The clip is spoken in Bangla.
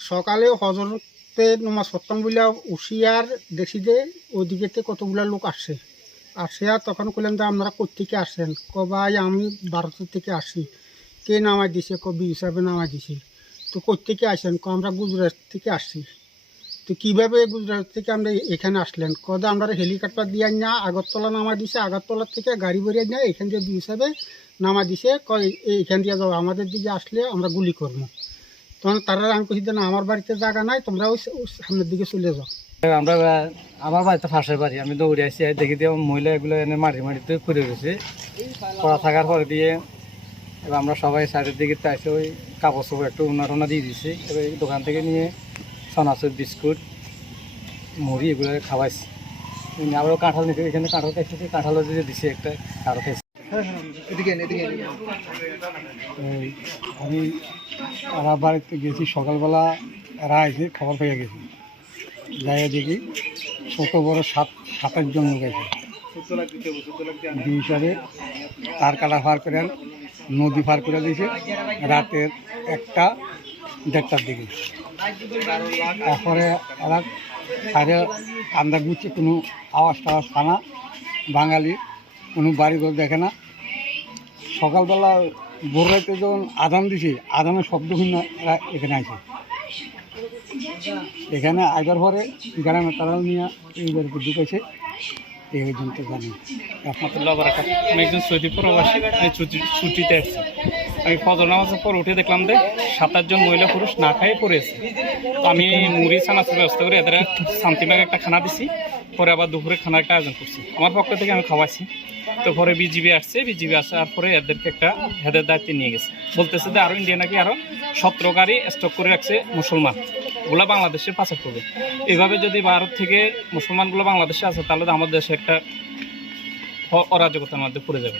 সকালে হজরতে নমাজ পড়তাম বলে উশিয়ার দেখি যে ওইদিকেতে কতগুলা লোক আসে। আসে আর তখন বললাম যে, আপনারা কোথেকে আসেন? ক, ভাই, আমি ভারতের থেকে আসি। কে নামাই দিছে? ক, বি হিসাবে নামাই দিছে। তো কোথেকে আসেন? ক, আমরা গুজরাট থেকে আসছি। তো কীভাবে গুজরাট থেকে আমরা এখানে আসলেন? কদ আমরা হেলিকপ্টার দিয়ে না আগরতলা নামা দিছে, আগরতলা থেকে গাড়ি ভরিয়ে নিয়ে এখান দিয়ে হিসাবে নামা দিছে। এইখান দিয়ে যাও, আমাদের দিকে আসলে আমরা গুলি করব। তখন তারা আমি যে না, আমার বাড়িতে জায়গা নাই, তোমরা ওই সামনের দিকে চলে যাও। আমরা আমার বাড়িতে ফাঁসের বাড়ি, আমি দৌড়ে আসি দেখি দিয়ে মহিলা এগুলো এনে মাটি মাটিতে ঘুরে গেছে পড়া থাকার পরে দিয়ে এবার আমরা সবাই সাইডের দিকে চাইছে ওই কাপড় চোপড় একটু উন্না দিয়ে দিছি এবার দোকান থেকে নিয়ে সনাচুর বিস্কুট, মুড়ি এগুলো খাওয়াইছি। আবারও কাঁঠাল নিতে এখানে কাঁঠাল খাইছি, কাঁঠালও দিয়ে দিছি একটা কাঁঠাল খাইছি। আমি আমার বাড়িতে গেছি, সকালবেলা এরা এসে খবর পেয়ে গেছি। যাই দেখি, ছোট, বড় সাত সাতের জন্য গেছে হিসাবে তার কাটা পার করে, নদী পার করে দিয়েছে। রাতের একটা, দেড়টার দিকে। তারপরে এরা সাইডে কান্দা গুচ্ছে কোনো আওয়াজ টাওয়াজ পানা বাঙালি কোনো বাড়ি ঘর দেখে না। সকালবেলা ভোর যখন আদান দিছে, আদানের শব্দ শুনে এখানে আসে। এখানে আইবার পরে গ্রামে তারাল নিয়ে এই বাড়িতে ঢুকেছে। এই পর্যন্ত জানি। আপনার একজন সৌদি ছুটিতে আসছি আমি ফজর নামাজের পর উঠে দেখলাম যে সাত আটজন মহিলা পুরুষ না খাইয়ে পড়েছে। আমি মুড়ি, ছানাচুর ব্যবস্থা করে এদের শান্তিবাগ একটা খানা দিছি। পরে আবার দুপুরে খানা একটা আয়োজন করছি। আমার পক্ষ থেকে আমি খাওয়াইছি। তো পরে বিজিবি আসছে। বিজিবি আসার পরে এদেরকে একটা হেদের দায়িত্বে নিয়ে গেছে। বলতেছে যে আরও ইন্ডিয়া নাকি আরও সতেরো গাড়ি স্টক করে রাখছে মুসলমান। ওগুলো বাংলাদেশে পাচার করবে। এভাবে যদি ভারত থেকে মুসলমানগুলো বাংলাদেশে আসে, তাহলে আমাদের দেশে একটা অরাজকতার মধ্যে পড়ে যাবে।